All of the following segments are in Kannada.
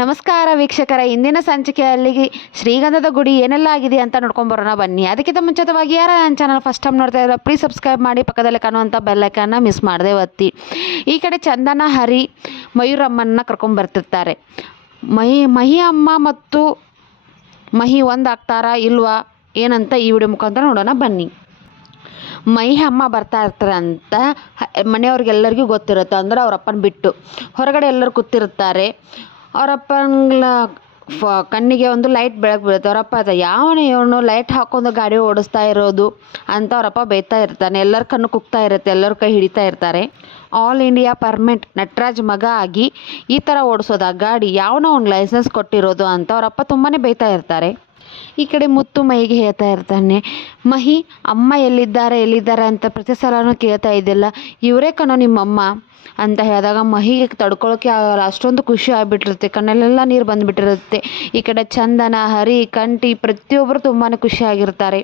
ನಮಸ್ಕಾರ ವೀಕ್ಷಕರ, ಇಂದಿನ ಸಂಚಿಕೆಯಲ್ಲಿ ಶ್ರೀಗಂಧದ ಗುಡಿ ಏನೆಲ್ಲ ಆಗಿದೆ ಅಂತ ನೋಡ್ಕೊಂಬರೋಣ ಬನ್ನಿ. ಅದಕ್ಕಿಂತ ಮುಂಚಿತವಾಗಿ ಯಾರು ನನ್ನ ಚಾನಲ್ ಫಸ್ಟ್ ಟೈಮ್ ನೋಡ್ತಾ ಇದ್ದಾರೆ ಪ್ಲೀಸ್ ಸಬ್ಸ್ಕ್ರೈಬ್ ಮಾಡಿ, ಪಕ್ಕದಲ್ಲಿ ಕಾಣುವಂಥ ಬೆಲ್ಲೈಕನ್ನ ಮಿಸ್ ಮಾಡದೆ ಒತ್ತಿ. ಈ ಕಡೆ ಚಂದನ ಹರಿ ಮಯೂರಮ್ಮನ ಕರ್ಕೊಂಬರ್ತಿರ್ತಾರೆ. ಮಹಿ ಅಮ್ಮ ಮತ್ತು ಮಹಿ ಒಂದಾಗ್ತಾರಾ ಇಲ್ವಾ ಏನಂತ ಈ ವಿಡಿಯೋ ಮುಖಾಂತರ ನೋಡೋಣ ಬನ್ನಿ. ಮಹಿ ಅಮ್ಮ ಬರ್ತಾ ಇರ್ತಾರೆ ಅಂತ ಮನೆಯವ್ರಿಗೆಲ್ಲರಿಗೂ ಗೊತ್ತಿರುತ್ತೆ. ಅಂದರೆ ಅವರಪ್ಪನ ಬಿಟ್ಟು ಹೊರಗಡೆ ಎಲ್ಲರೂ ಕೂತಿರ್ತಾರೆ. ಅವರಪ್ಪನ ಕಣ್ಣಿಗೆ ಒಂದು ಲೈಟ್ ಬೆಳಕು ಬೀಳುತ್ತೆ. ಅವರಪ್ಪ ಯಾವನೇ ಇವನು ಲೈಟ್ ಹಾಕೊಂಡು ಗಾಡಿ ಓಡಿಸ್ತಾ ಇರೋದು ಅಂತ ಅವರಪ್ಪ ಬೈತಾ ಇರ್ತಾನೆ. ಎಲ್ಲರ ಕಣ್ಣು ಕುಗ್ತಾ ಇರುತ್ತೆ, ಎಲ್ಲರ ಕೈ ಹಿಡಿತಾ ಇರ್ತಾರೆ. ಆಲ್ ಇಂಡಿಯಾ ಪರ್ಮಿಟ್ ನಟರಾಜ್ ಮಗ ಆಗಿ ಈ ಥರ ಓಡಿಸೋದ ಗಾಡಿ, ಯಾವನೋ ಒಂದು ಲೈಸೆನ್ಸ್ ಕೊಟ್ಟಿರೋದು ಅಂತ ಅವರಪ್ಪ ತುಂಬಾ ಬೈತಾ ಇರ್ತಾರೆ. ಈ ಕಡೆ ಮುತ್ತು ಮಹಿಗೆ ಹೇಳ್ತಾ ಇರ್ತಾನೆ, ಮಹಿ ಅಮ್ಮ ಎಲ್ಲಿದ್ದಾರೆ ಅಂತ ಪ್ರತಿ ಸಲನೂ ಕೇಳ್ತಾ ಇದ್ದಿಲ್ಲ, ಇವರೇ ಕಣೋ ನಿಮ್ಮಮ್ಮ ಅಂತ ಹೇಳಿದಾಗ ಮಹಿಗೆ ತಡ್ಕೊಳಕ್ಕೆ ಆಗಲ್ಲ. ಅಷ್ಟೊಂದು ಖುಷಿ ಆಗಿಬಿಟ್ಟಿರುತ್ತೆ, ಕಣ್ಣಲ್ಲೆಲ್ಲ ನೀರು ಬಂದುಬಿಟ್ಟಿರುತ್ತೆ. ಈ ಕಡೆ ಚಂದನ ಹರಿ ಕಂಟಿ ಪ್ರತಿಯೊಬ್ಬರು ತುಂಬಾ ಖುಷಿಯಾಗಿರ್ತಾರೆ.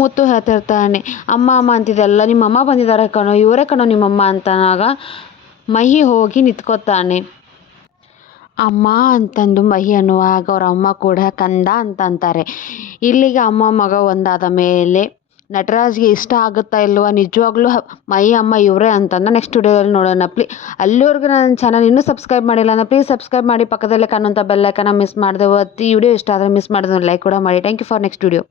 ಮುತ್ತು ಹೇಳ್ತಿರ್ತಾನೆ, ಅಮ್ಮ ಅಂತಿದ್ದಲ್ಲ, ನಿಮ್ಮಮ್ಮ ಬಂದಿದ್ದಾರೆ ಕಣೋ, ಇವರೇ ಕಣೋ ನಿಮ್ಮಮ್ಮ ಅಂತನಾಗ ಮಹಿ ಹೋಗಿ ನಿಂತ್ಕೋತಾನೆ. ಅಮ್ಮ ಅಂತಂದು ಮಹಿ ಅನ್ನುವಾಗ ಅವ್ರ ಅಮ್ಮ ಕೂಡ ಕಂದ ಅಂತ ಅಂತಾರೆ. ಇಲ್ಲಿಗೆ ಅಮ್ಮ ಮಗ ಒಂದಾದ ಮೇಲೆ ನಟರಾಜ್ಗೆ ಇಷ್ಟ ಆಗುತ್ತಾ ಇಲ್ವಾ, ನಿಜವಾಗ್ಲೂ ಮಹಿ ಅಮ್ಮ ಇವರೇ ಅಂತಂದು ನೆಕ್ಸ್ಟ್ ವಿಡಿಯೋದಲ್ಲಿ ನೋಡೋಣ. ಅಲ್ಲಿವರೆಗೂ ನನ್ನ ಚಾನಲ್ ಇನ್ನೂ ಸಬ್ಸ್ಕ್ರೈಬ್ ಮಾಡಿಲ್ಲ ಅಂದರೆ ಪ್ಲೀಸ್ ಸಬ್ಸ್ಕ್ರೈಬ್ ಮಾಡಿ, ಪಕ್ಕದಲ್ಲೇ ಕಾಣುವಂಥ ಬೆಲ್ಲೈಕನ್ನ ಮಿಸ್ ಮಾಡಿದೆ ಒತ್ತಿ. ಈ ವಿಡಿಯೋ ಇಷ್ಟ ಆದರೆ ಮಿಸ್ ಮಾಡಿದ್ರೆ ಲೈಕ್ ಕೂಡ ಮಾಡಿ. Thank you for next video.